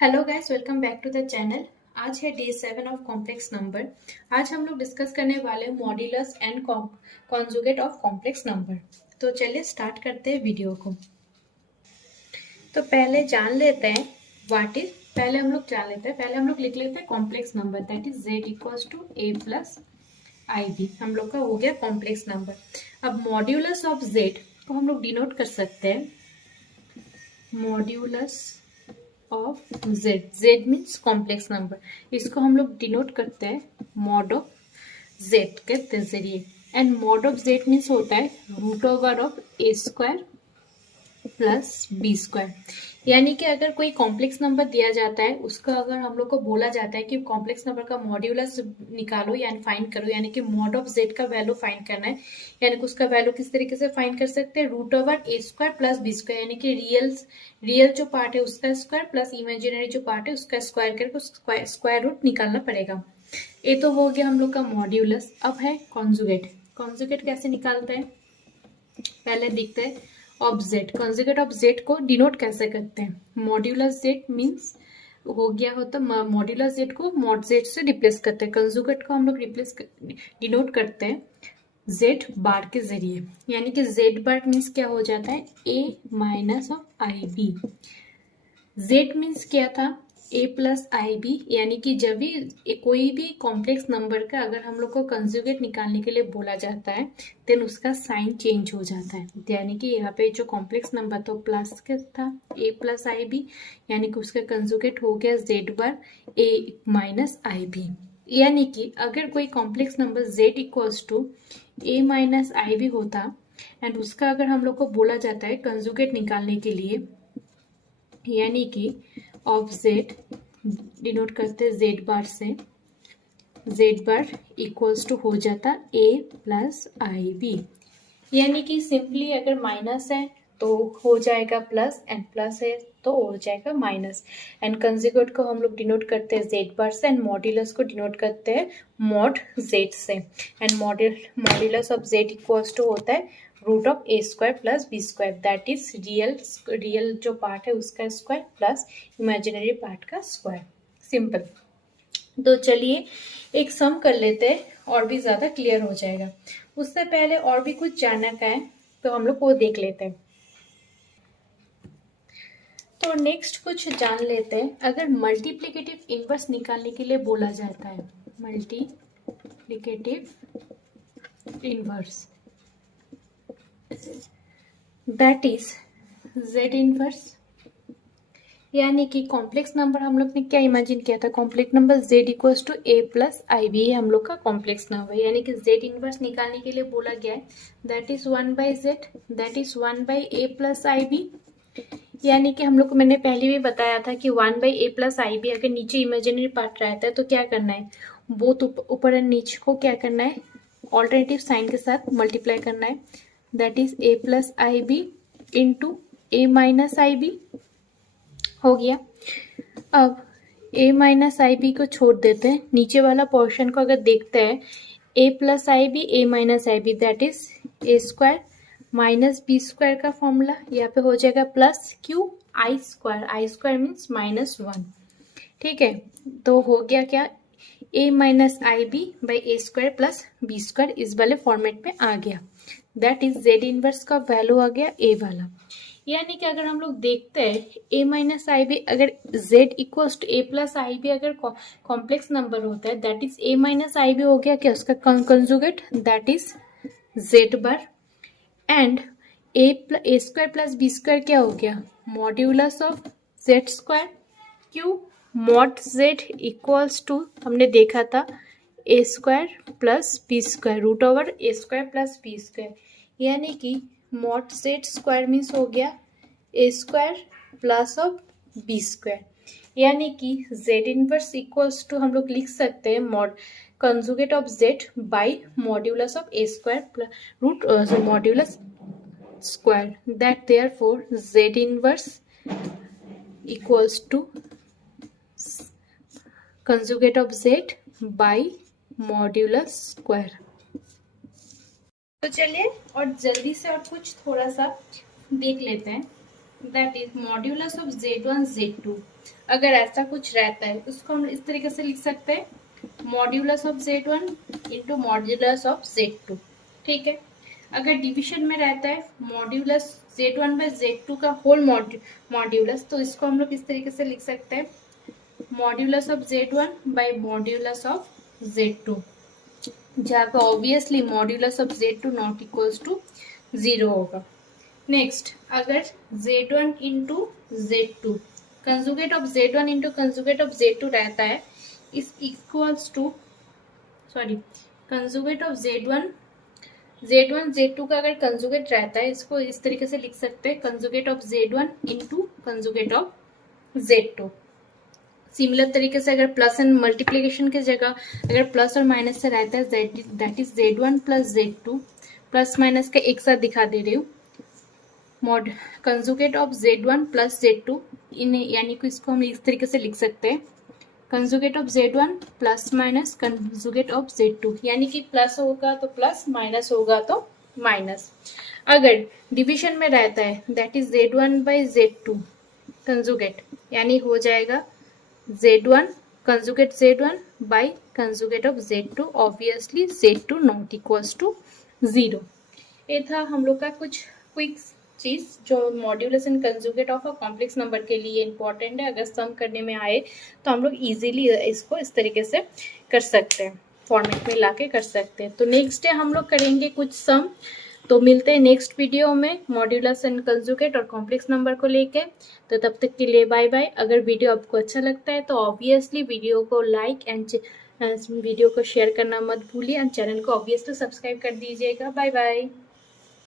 Hello guys, welcome back to the channel. आज है day 7 of complex number. आज हम लोग डिस्कस करने वाले हैं modulus and conjugate of complex number. तो चलिए स्टार्ट करते हैं वीडियो को। तो पहले जान लेते हैं व्हाट इज पहले हम लोग लिख लेते हैं complex number, that is z equals to a plus i b. हम लोग का हो गया कॉम्प्लेक्स नंबर। अब मॉड्यूलस ऑफ z को हम लोग डिनोट कर सकते हैं modulus of z। z means complex number. इसको हम लोग डिनोट करते हैं मॉड ऑफ z के जरिए। And mod of z means होता है root over of a square plus b square. यानी कि अगर कोई कॉम्प्लेक्स नंबर दिया जाता है, उसका अगर हम लोग को बोला जाता है कि कॉम्प्लेक्स नंबर का मॉड्यूलस निकालो यानी फाइंड करो, यानी कि मॉड ऑफ जेड का वैल्यू फाइंड करना है। यानी कि उसका वैल्यू किस तरीके से फाइंड कर सकते हैं, root over a square plus b square, यानी कि रियल जो पार्ट है उसका स्क्वायर प्लस इमेजिनरी जो पार्ट है उसका स्क्वायर करके स्क्वायर रूट निकालना पड़ेगा। ये तो हो गया हम लोग का मॉड्यूलस। अब है कॉन्जुगेट। कॉन्जुगेट कैसे निकालते हैं पहले देखते हैं। Of Z, conjugate of Z को डिनोट कैसे करते हैं, मॉड्यूलस जेड मीन्स हो गया होता मॉड्यूलस जेड को मॉड जेड से रिप्लेस करते हैं। कॉन्जुगेट को हम लोग डिनोट करते हैं जेड बार के जरिए। यानी कि जेड बार मीन्स क्या हो जाता है, a minus of i b. Z means क्या था, ए प्लस आई बी। यानी कि जब भी कोई भी कॉम्प्लेक्स नंबर का अगर हम लोग को कंजुगेट निकालने के लिए बोला जाता है देन उसका साइन चेंज हो जाता है। यानी कि यहाँ पे जो कॉम्प्लेक्स नंबर था प्लस का था ए प्लस आई बी, यानी कि उसका कंजुगेट हो गया z bar a minus i b. यानी कि अगर कोई complex number z equals to a minus i b होता एंड उसका अगर हम लोग को बोला जाता है कंजुगेट निकालने के लिए, यानी कि ऑफ जेड डिनोट करते जेड बार से, जेड बार इक्वल्स टू हो जाता ए प्लस आई बी। यानी कि सिंपली अगर माइनस है तो हो जाएगा प्लस एंड प्लस है तो हो जाएगा माइनस। एंड कंजुगेट को हम लोग डिनोट करते हैं जेड बार से एंड मॉड्यूलस को डिनोट करते हैं मॉड जेड से। And modulus of z equals to होता है root of a square plus b square, that is real जो पार्ट है उसका स्क्वायर प्लस इमेजिनरी पार्ट का स्क्वायर। सिंपल। तो चलिए एक सम कर लेते हैं और भी ज्यादा क्लियर हो जाएगा। उससे पहले और भी कुछ जानना का है तो हम लोग वो देख लेते हैं। तो नेक्स्ट कुछ जान लेते हैं। अगर मल्टीप्लिकेटिव इनवर्स निकालने के लिए बोला जाता है, multiplicative inverse that is z inverse. यानी कि कॉम्प्लेक्स नंबर हम लोग ने क्या इमेजिन किया था, complex number z equals to a plus i b है हम लोग का कॉम्प्लेक्स नंबर। यानी कि z इनवर्स निकालने के लिए बोला गया है that is 1/z, that is 1/a plus i b. यानी कि हम लोग को मैंने पहले भी बताया था कि 1/a प्लस आई बी अगर नीचे इमेजिनरी पार्ट रहता है तो क्या करना है, बोथ ऊपर एंड नीचे को क्या करना है, ऑल्टरनेटिव साइन के साथ मल्टीप्लाई करना है। That is a plus i b into a minus i b हो गया। अब a माइनस आई बी को छोड़ देते हैं, नीचे वाला पोर्शन को अगर देखते हैं a plus i b a minus i b that is a square minus b square का फॉर्मूला यहाँ पे हो जाएगा plus q i square means -1। ठीक है, तो हो गया क्या, a minus i b by a square plus b square इस वाले फॉर्मेट में आ गया। दैट इज जेड इनवर्स का वैल्यू आ गया a वाला। यानी कि अगर हम लोग देखते हैं a माइनस आई बी, अगर z equals to a plus i b अगर कॉम्प्लेक्स नंबर होता है that is a minus i b हो गया क्या उसका conjugate, that is z bar. And a square plus b square क्या हो गया, मॉड्यूलस ऑफ z स्क्वायर। क्यों, मॉड z इक्वल्स टू हमने देखा था a square plus b square root over a square plus b square. यानी कि mod z square means हो गया a square plus of b square. यानी कि जेड इनवर्स इक्वल्स टू हम लोग लिख सकते हैं mod conjugate of z by modulus of a square root modulus square, that therefore z inverse equals to conjugate of z by modulus square. तो चलिए और जल्दी से और कुछ थोड़ा सा देख लेते हैं, that is modulus of z1 z2। अगर ऐसा कुछ रहता है उसको हम इस तरीके से लिख सकते हैं, modulus of Z1 into modulus of Z2। ठीक है। अगर डिवीजन में रहता है मॉड्यूलस Z1 बाय Z2 का होल मॉड्यूलस, तो इसको हम लोग इस तरीके से लिख सकते हैं, modulus of Z1 by modulus of Z2, जहाँ पे obviously modulus of Z2 not equals to 0 होगा। नेक्स्ट, अगर Z1 into Z2, conjugate of Z1 into conjugate of Z2 रहता है, इस equals to, sorry, conjugate of Z1 Z2 का अगर conjugate रहता है, इसको इस तरीके से लिख सकते हैं, conjugate of Z1 into conjugate of Z2। Similar तरीके से अगर प्लस एंड मल्टीप्लीकेशन की जगह अगर प्लस और माइनस से रहता है, that is Z1 plus Z2, plus minus का एक साथ दिखा दे रही हूँ, mod conjugate of Z1 plus Z2, इन यानी कि इसको हम इस तरीके से लिख सकते हैं, conjugate of Z1 plus minus conjugate of Z2, यानी कि प्लस होगा तो प्लस, माइनस होगा तो माइनस। अगर डिवीजन में रहता है that is Z1 by Z2 conjugate, यानी हो जाएगा Z1 conjugate Z1 by conjugate of Z2, obviously Z2 not equals to 0। ये था हम लोग का कुछ क्विक चीज जो modulus and conjugate of a complex number के लिए इंपॉर्टेंट है। अगर सम करने में आए तो हम लोग इजीली इसको इस तरीके से कर सकते हैं, फॉर्मेट में लाके कर सकते हैं। तो नेक्स्ट डे हम लोग करेंगे कुछ सम। तो मिलते हैं नेक्स्ट वीडियो में मॉड्यूलस एंड कंजुगेट और कॉम्प्लेक्स नंबर को लेके। तो तब तक के लिए बाय बाय। अगर वीडियो आपको अच्छा लगता है तो ऑब्वियसली वीडियो को लाइक एंड वीडियो को शेयर करना मत भूलिए, एंड चैनल को ऑब्वियसली सब्सक्राइब कर दीजिएगा। Bye bye.